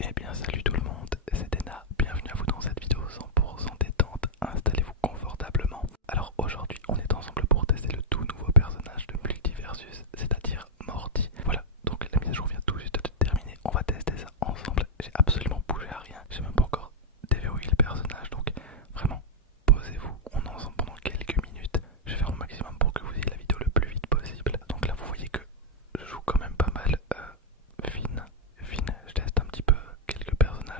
Eh bien salut tout le monde, c'est Dena, bienvenue à vous dans cette vidéo 100% détente, installez-vous confortablement. Alors aujourd'hui on est ensemble pour tester le tout nouveau personnage de Multiversus, c'est-à-dire Morty. Voilà, donc la mise à jour vient tout juste de terminer, on va tester ça ensemble, j'ai absolument bougé à rien, j'ai même pas encore déverrouillé le personnage, donc vraiment posez-vous, on est ensemble pendant quelques minutes, je vais faire au maximum pour que vous ayez la vidéo le plus vite possible. Donc là vous voyez que je joue quand même pas mal Finn, je teste un petit peu quelques personnages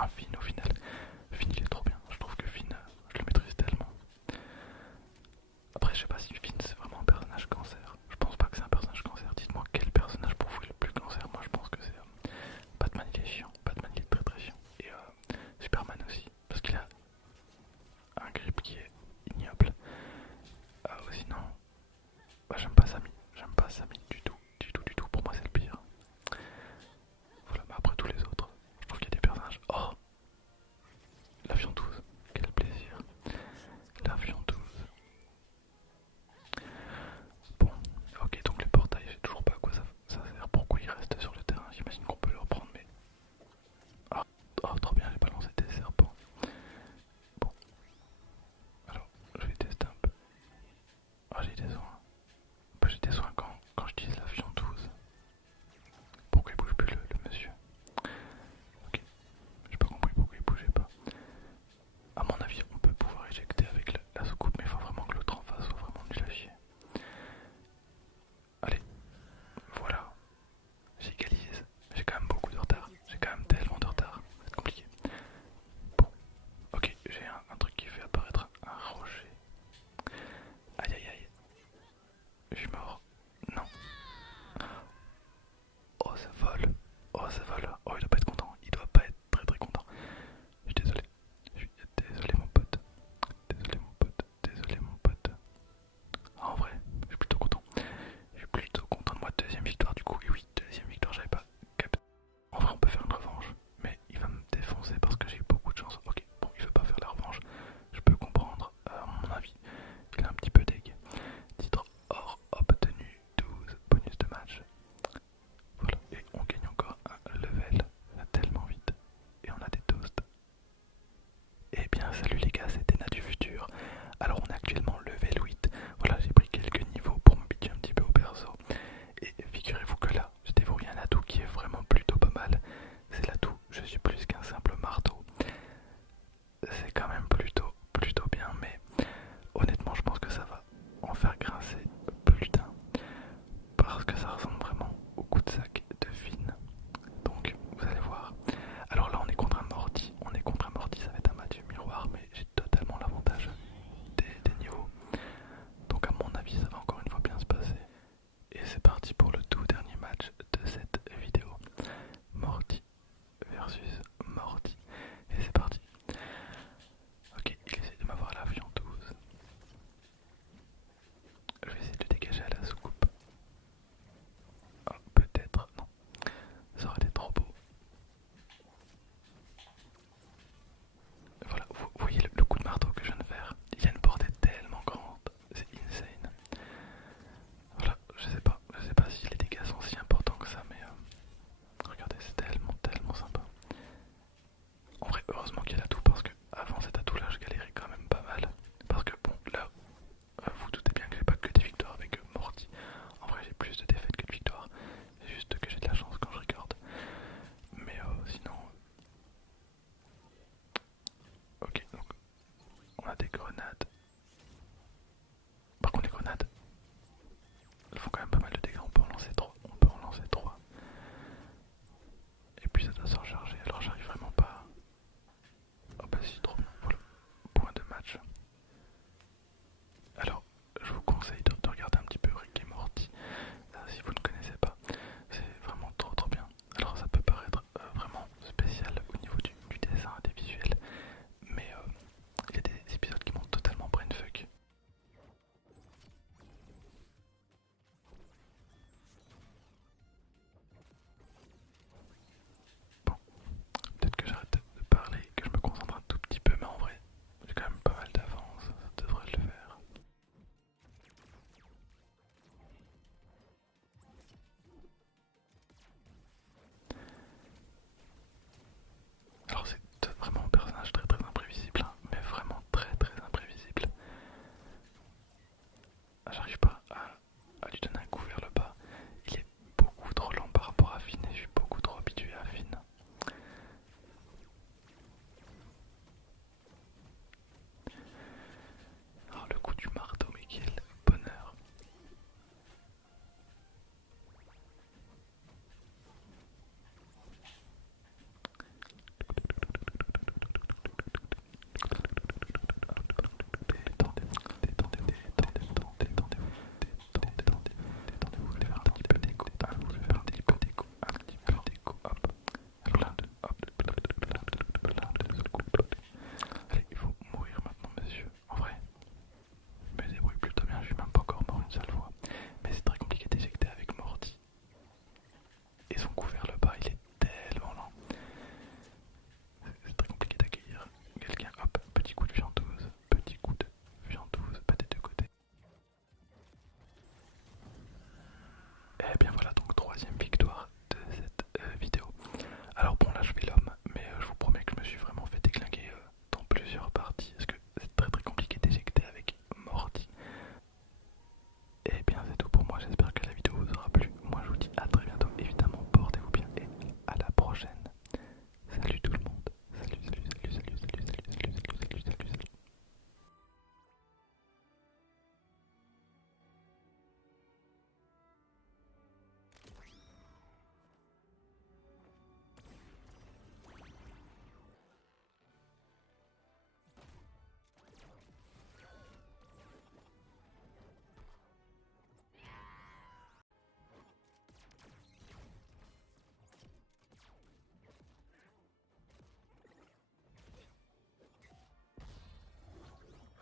un Finn au final. Finn il est trop bien, je trouve que Finn, je le maîtrise tellement. Après je sais pas si Finn c'est vraiment un personnage cancer. Je pense pas que c'est un personnage cancer. Dites-moi quel personnage pour vous est le plus cancer. Moi je pense que c'est Batman, il est chiant. Batman il est très très chiant. Et Superman aussi. Parce qu'il a un grip qui est ignoble. Sinon, bah, j'aime pas Samy. J'aime pas Samy du tout. Du tout, du tout. Pour moi c'est le pire. Voilà, mais après tous les autres, je trouve qu'il y a des personnages. Oh, l'avion 12. Quel plaisir. L'avion 12. Bon, ok, donc les portails, je sais toujours pas à quoi ça sert. Pourquoi ils restent sur le terrain? J'imagine qu'on peut le reprendre, mais. Ah, oh, trop bien, j'ai balancé des serpents. Bon, alors, je vais tester un peu. Oh, j'ai des soins. Bah, j'ai des soins quand j'utilise l'avion 12. Pourquoi il bouge plus le monsieur? Ok, j'ai pas compris pourquoi il bougeait pas. À mon avis, on peut pouvoir éjecter avec la soucoupe, mais il faut vraiment que l'autre en face soit vraiment nul à chier. Allez, voilà, j'égalise. J'ai quand même beaucoup de retard. J'ai quand même tellement de retard. Ça va être compliqué. Bon, ok, j'ai un truc qui fait apparaître un rocher. Aïe aïe aïe. Je suis mort. Non. Oh, ça vole. Oh, ça vole. Oh, il doit pas être content. Il doit pas être très très content. Je suis désolé. Je suis désolé, mon pote. Désolé, mon pote. Désolé, mon pote. Ah, en vrai, je suis plutôt content. Je suis plutôt content de moi. Deuxième victoire, du coup. Et oui, deuxième victoire, j'avais pas capté. En vrai, on peut faire une revanche. Mais il va me défoncer parce que j'ai eu beaucoup de chance. Ok, bon, il veut pas faire la revanche. Je peux comprendre. À mon avis, il a un petit peu deg. Titre or obtenu 12 bonus de match. Voilà, et on gagne encore un level. Ça va tellement vite. Et on a des toasts. Eh bien, salut les gars, c'est Tena du futur. Alors, on est actuellement level 8. Voilà, j'ai pris quelques niveaux pour m'habituer un petit peu au perso. Et figurez-vous que là, j'ai déverrouillé un atout qui est vraiment plutôt pas mal. C'est l'atout, je suis plus qu'un simple marteau. C'est quand même plutôt bien, mais honnêtement, je pense que ça va en faire grincer plus d'un. Parce que ça ressemble vraiment au coup de sac de Finn. Donc, vous allez voir. Alors là, on est contre un Morty. Ça va être un match miroir, mais j'ai totalement l'avantage des niveaux. Donc, à mon avis, ça va encore une fois bien se passer. Et c'est parti pour le tout dernier match de cette vidéo. Morty versus Morty. Et c'est parti. Ok, il essaie de m'avoir à l'avion 12. Je vais essayer de le dégager à la soucoupe. Oh, peut-être, non. Ça aurait été trop beau. Voilà, vous voyez le coup de marteau que je viens de faire. Il y a une portée tellement grande. C'est insane. Voilà, je sais pas si les dégâts sont si importants que ça, mais regardez, c'est tellement sympa. En vrai, heureusement qu'il y a la